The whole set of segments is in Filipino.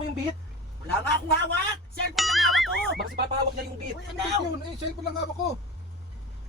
mo yung beat. Wala nga akong hawak! Cellphone lang hawak ko! Baka si Papa hawak niya yung beat. Uy, Ano ano? yun? Eh, cellphone lang hawak ko.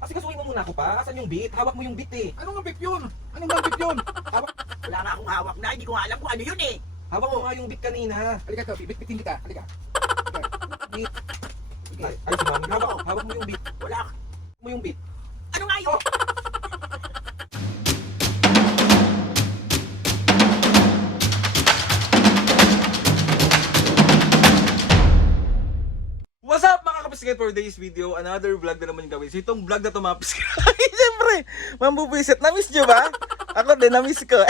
Kasi kasuhin mo muna ako pa. Asan yung beat? Hawak mo yung beat eh. Ano nga beep yun? Ano nga beep yun? Hawak, Wala nga akong hawak na, hindi ko nga alam kung ano yun eh! hawak mo nga yung beat kanina. Halika to, bit-bitin kita. Halika. Beat. Sige. Ay, si Mami. Hawak mo yung beat. Wala ka. Hawak mo yung beat. Ano nga yun? What's up mga kapiskat, for today's video, another vlog na naman yung gawin. So itong vlog na to mga kapiskat, siyempre, mambubuisit. Na-miss nyo ba? Ako din, na-miss ko.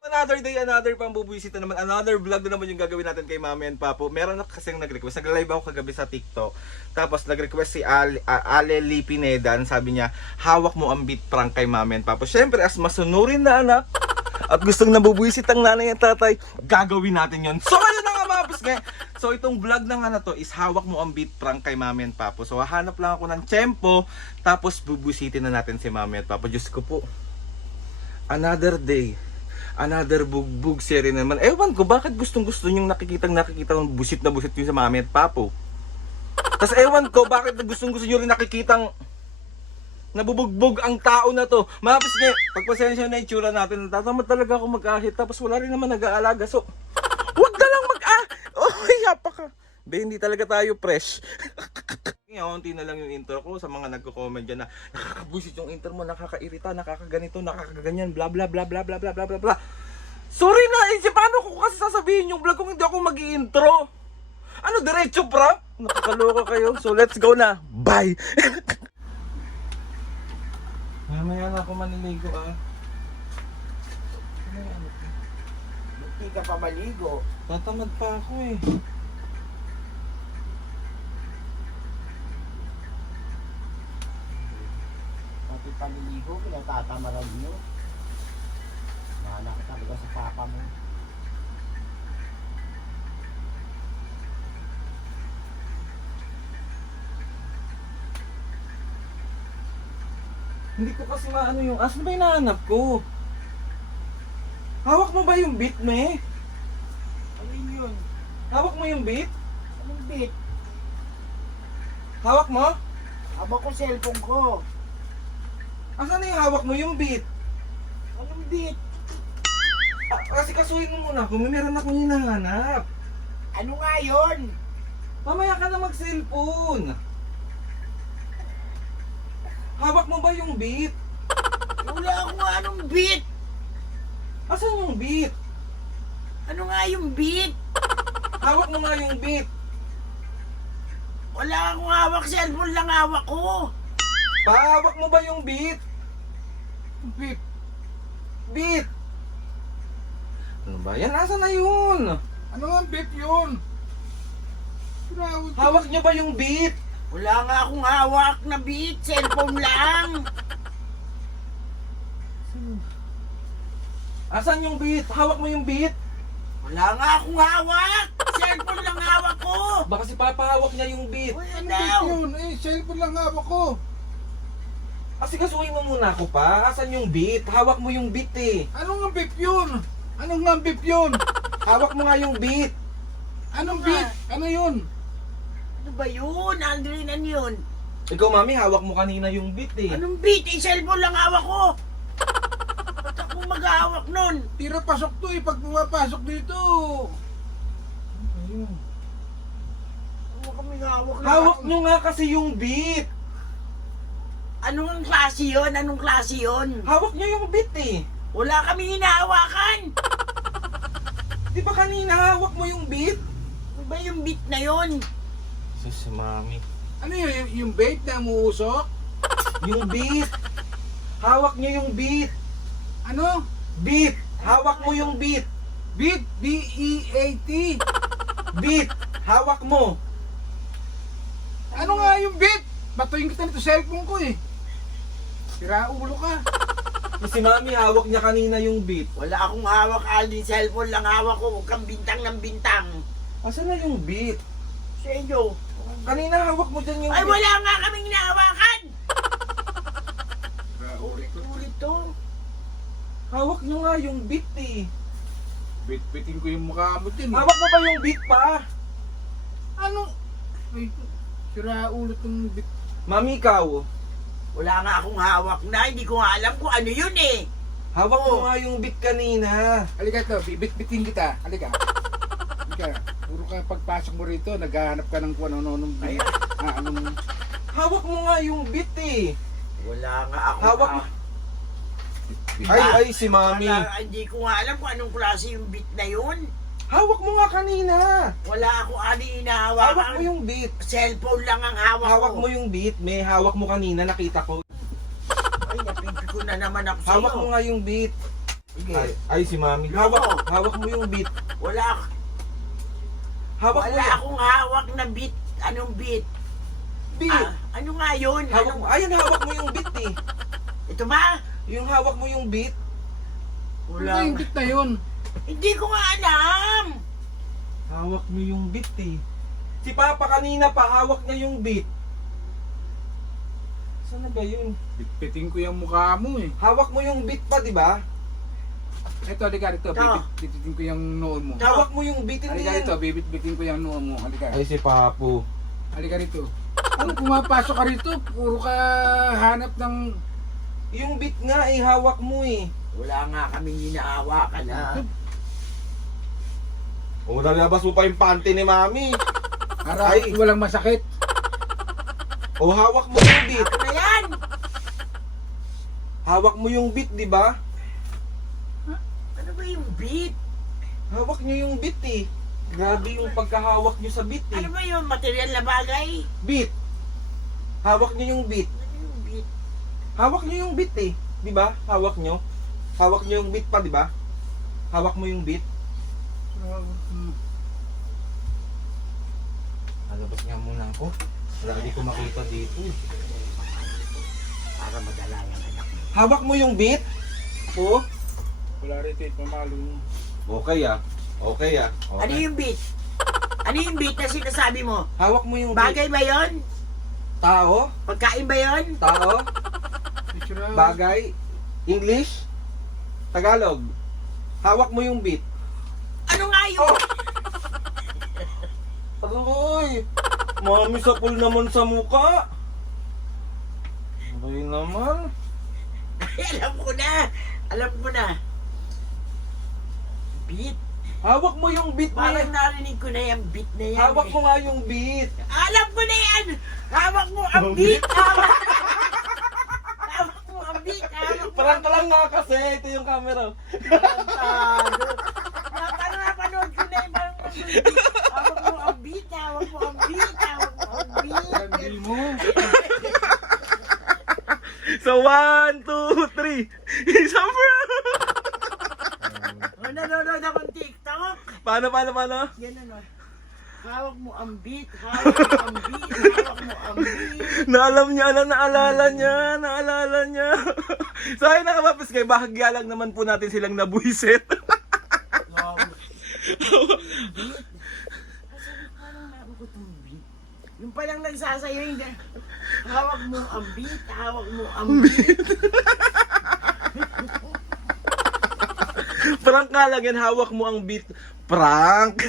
Another day, another pambubuisit na naman. Another vlog na naman yung gagawin natin kay Mami and Papo. Meron na kasing nag-request. Nag-live ako kagabi sa TikTok. Tapos nag-request si Ale Lee Pinedan. Sabi niya, hawak mo ang beat prank kay Mami and Papo. Siyempre, as masunurin na anak, at gustong nabubuisit ang nanay at tatay, gagawin natin yon. So ayun na nga mga kapiskat. So itong vlog na nga na to is hawak mo ang beat prank kay Mami and Papo. So hahanap lang ako ng tiyempo, tapos bubusitin na natin si Mami at Papo. Diyos ko po, another day, another bugbog series naman. Ewan ko bakit gustong gusto nyong nakikita ng busit na busit yung sa Mami at Papo. Tapos ewan ko bakit gustong gusto nyo rin nakikitang nabubugbog ang tao na to. Mapis nga, pagpasensya na yung tsura natin, tatamad talaga ako mag-ahit, tapos wala rin naman nag-aalaga. So, wag na lang oh, yapa ka. Be, hindi talaga tayo fresh. Ngayon, unti na lang yung intro ko sa mga nagko-comment dyan na nakakabusit yung intro mo, nakakairita, nakakaganito, nakakaganyan, bla bla bla bla bla bla bla bla bla. Sorry na, paano ko kasi sasabihin yung vlog kung hindi ako mag-i-intro? Ano, diretso prank? Nakakaloka kayo. So, let's go na. Bye! Mamaya na ako maniligo Hindi ka pa maligo. Tatamad pa ako eh. Pati paliligo, pinatatamaraw nyo. Nahanap talaga sa papa mo. Hindi ko kasi maano yung... Asan ba yung nahanap ko? Hawak mo ba yung beat, me? Ano yun? Hawak mo yung beat? Anong beat? Hawak mo? Haba ko cellphone ko. Asan na yung hawak mo yung beat? Anong beat? Kasi kasuhin mo muna ako, may meron akong hinahanap. Ano nga yun? Mamaya ka na mag-cellphone. Hawak mo ba yung beat? Wala akong nga anong beat. Asan yung beat? Ano nga yung beat? Hawak mo nga yung beat. Wala akong hawak, cellphone lang hawak ko. Hawak mo ba yung beat? Beep. Beat! Ano ba yan? Asan na yun? Ano nga beep yun? Grabe. Hawak niyo ba yung beat? Wala nga akong hawak na beat, cellphone lang. Asan yung beat? Hawak mo yung beat? Wala nga akong hawak, cellphone lang hawak ko. Baka si Papa hawak niya yung beat. Uy, Ano ano? beep yun? Eh, cellphone lang hawak ko. Kasi kasuhin mo muna ako pa. Asan yung beat? Hawak mo yung beat eh. Ano nga beep yun? Ano nga beep yun? Hawak mo nga yung beat. Anong Ano beep? nga? Ano yun? Ano ba yun? Andrin, ano yun? Ikaw mami, hawak mo kanina yung beat eh. Anong beat? Eh, cellphone lang hawak ko. Ba't ako maghahawak nun? Tira pasok to eh. Pag pumapasok dito. Ayun. Ano kami hawak na? Hawak nyo nga kasi yung beat. Anong klase yun? Anong klase yun? Hawak nyo yung beat eh. Wala kami hinahawakan. Di ba kanina hawak mo yung beat? Ano ba yung beat na yun? Sus, mami. Ano yun? Yung vape na umuusok? Yung beat. Hawak nyo yung beat. Ano? Beat. Hawak mo yung beat. Beat? B-E-A-T? Beat. Hawak mo. Ano nga yung beat? Batuin kita nito cellphone ko eh. Sira ulo ka. Si mami, hawak niya kanina yung beat. Wala akong hawak, Alvin. Cellphone lang hawak ko. Huwag kang bintang ng bintang. Asan na yung beat? Sa inyo. Kanina hawak mo dyan yung Ay, beat. wala nga kaming hinahawakan. Ulit to. Hawak nyo nga yung beat eh. Bit-bitin ko yung mukha mo dyan. Hawak mo ba yung bit pa? Ano? Ay, sira ulo tong bit. Mami, ikaw. Wala nga akong hawak na, hindi ko nga alam kung ano yun eh. Hawak Oo. mo nga yung bit kanina. Halika ito, bit-bitin kita. Halika. Halika. Puro ka pagpasok mo rito, naghahanap ka ng kung ano-ano. Ayun. Anong... Hawak mo nga yung bit eh. Wala nga akong Hawak mo. Bit. Ay, si Mami. Hindi ko nga alam kung anong klase yung bit na yun. Hawak mo nga kanina. Wala ako ani Hawak inahawakan. mo yung bit. Cellphone lang ang hawak Hawak ko. mo yung bit. May hawak mo kanina, nakita ko. Ay, napinti ko na naman ako sa'yo. Hawak mo nga yung bit. Sige. Ay, si Mami. Hawak mo yung bit. Wala, Hawak mo wala yung akong hawak na bit. Anong bit? bit. Ano nga yun? Hawak mo. Ayun, hawak mo yung bit eh. Ito ba? Yung hawak mo yung bit. Ano Wala. yung bit na yun? Hindi ko nga alam. Hawak mo yung bit eh. Si Papa kanina pa, hawak niya yung bit. Saan na ba yun? Bit-bitin ko yung mukha mo eh. Hawak mo yung bit pa, di ba? Ito, halika rito. Ito. Bit-bitin ko yung noon mo. Hawak mo yung bit, hindi Halika yan. rito, bibit-bitin ko yung noon mo. Halika. Ay, si Papo. Halika rito. Ano pumapasok ka rito? Puro ka hanap ng... Yung bit nga eh, hawak mo eh. Wala nga kaming hinahawakan ha. O, nalabas mo pa yung panty ni Mami. Para Ay. walang masakit. O, hawak mo yung bit. Ano na yan? Hawak mo yung bit, di ba? Ano ba yung bit? Hawak niyo yung bit eh. Grabe yung pagkahawak niyo sa bit eh. Ano ba yung material na bagay? Bit. Hawak niyo yung bit. Ano yung bit? Hawak niyo yung bit eh. Di ba? Hawak niyo. Hawak niyo yung bit pa, di ba? Hawak mo yung bit. Alabas nga muna ako. Wala, hindi ko makita dito. Para madala yung anak mo. Hawak mo yung bit. Oh. Wala rito, pamalo. Okay ah. Okay ah. Okay. Ano yung bit? Ano yung bit na sinasabi mo? Hawak mo yung bit. Bagay ba yon? Tao? Pagkain ba yon? Tao? Bagay? English? Tagalog? Hawak mo yung bit. Ano nga yun? Oh! Aroy! Mami sa pool naman sa muka. Aroy naman. Alam ko na. Alam ko na. Bit. Hawak mo yung bit Parang na. narinig ko na yung bit na yan. Hawak eh. mo nga yung bit. Alam ko na yan! Hawak mo ang bit! Hawak mo ang bit! Hawak mo Parang ka lang nga kasi. Ito yung camera. Tarantado. Parang napanood ko na yung parang hawak mo ang bit! Hawak mo ang bit! Hawak mo ang bit! Hindi mo. So 1, 2, 3. Isang bro. O, nanonood akong TikTok. Paano? Yan ano. Hawak mo ang bit! Hawak mo ang bit! Hawak mo ang bit! Naalam niya na, naalala niya. So ayun na kapapis kayo, bahagya lang naman po natin silang nabuisit. Wow. Bit? Sabi ko, parang hawak ko itong bit. Yung palang nagsasayo yung hawak mo ang bit, hawak mo ang bit. Prank nga lang yan, hawak mo ang beat. Prank!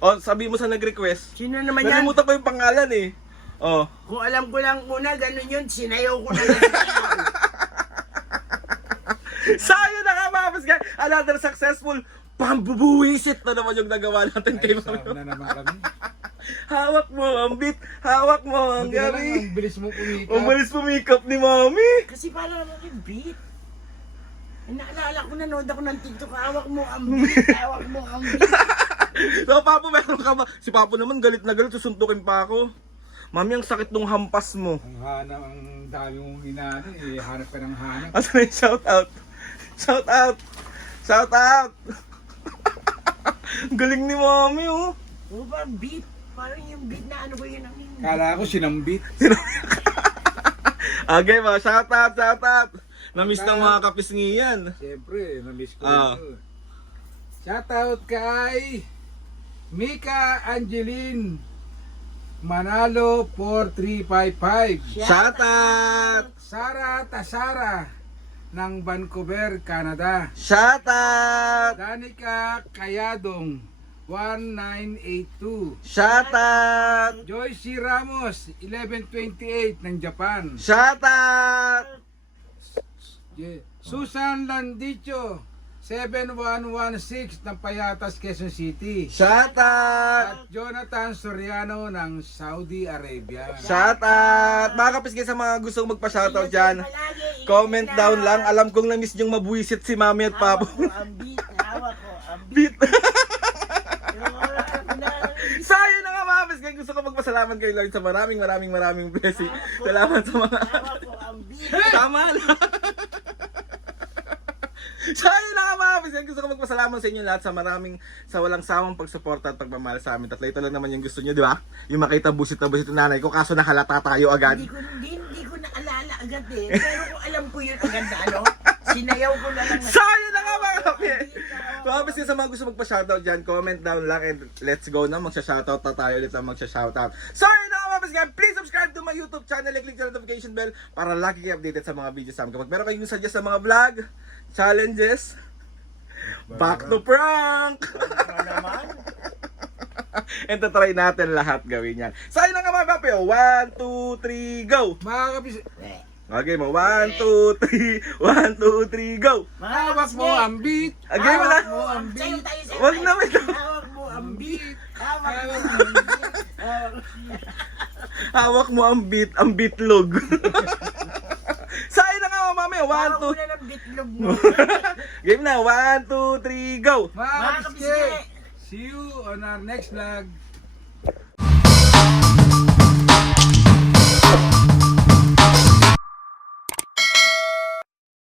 O, sabi mo sa nag-request. Sino naman yan? Nalimutan ko yung pangalan eh. Oh. Kung alam ko lang una, ganun yun, sinayaw ko na lang. So ayun na kapapis kayo, another successful pambubuwisit na naman yung nagawa natin kay Ay, Mami. sama na naman kami. Hawak mo ang beat, hawak mo ang Buti na lang, gabi. ang bilis mo kumita. Umalis pumikap ni Mami. Kasi para naman yung beat. Eh, naalala ko, nanood ako ng TikTok, hawak mo ang beat, hawak mo ang beat. So Papo, meron ka ba? Si Papo naman galit na galit, susuntukin pa ako. Mami, ang sakit nung hampas mo. Ang hanap, ang dami mong inaano eh. Hanap ka ng hanap. Asa na yung shout out? Shout out! Shout out! Galing ni Mami oh. Ano ba, beat? Parang yung beat na ano ba yun ang yun? Kala ko sinambit. Okay ba, shout out, shout out. Namiss ng mga kapisngiyan. Siyempre, na-miss ko Ah. ito. Shoutout kay Mika Angeline Manalo 4355. Shout out! Sara Tasara ng Vancouver, Canada. Shoutout! Danica Kayadong 1982. Shoutout! Joyce Ramos 1128 ng Japan. Shoutout! Susan Landicho 7116 ng Payatas, Quezon City. Shoutout! At Jonathan Soriano ng Saudi Arabia. Shoutout! Mga kapisgay, sa mga gustong magpa-shoutout dyan, Palagi, comment down lang. Alam kong na-miss yung mabuisit si Mami at Papo. Hawak ko ang beat, hawak ko ang beat. Beat! So yun na nga mga kapisgay, gusto ko magpasalamat kay Lord sa maraming blessing. Salamat sa mga... Hawak ko ang beat. Tama lang! So yun na nga mga kapisgay, gusto ko magpasalamat sa inyo lahat sa walang sawang pagsuporta at pagmamahal sa amin. Tatlo ito lang naman yung gusto nyo, di ba? Yung makita busit na busit ng nanay ko, kaso nakalata tayo agad. Hindi ko naalala agad eh. Pero kung alam ko yun agad na ano, sinayaw ko na lang. So yun na nga mga kapisgay. Mga kapisgay, sa mga gusto magpa-shoutout dyan, comment down lang and let's go na. Magsha-shoutout na tayo ulit na magsha-shoutout. So yun na nga mga kapisgay, please subscribe to my YouTube channel and click the notification bell para lagi kayo updated sa mga videos namin. Kapag meron kayong suggest sa mga vlog, challenges, back to prank! Ano naman? And try natin lahat gawin yan. So yun na nga mga papi, 1, 2, 3, go! Mga kapis, Okay mo, 1, 2, 3, 1, 2, 3, go! hawak mo ang beat. Okay mo na? Hawak mo ang Sa'yo beat. tayo, Wag na, wait. Hawak mo ang beat. Hawak mo Hawak ang mo. beat. Hawak mo ang bitlog. So yun na nga mga mami, 1, Hawak mo 2, na ng bitlog mo. game na, 1, 2, 3, go! Mga Mga kapis, kapisgay. see you on our next vlog.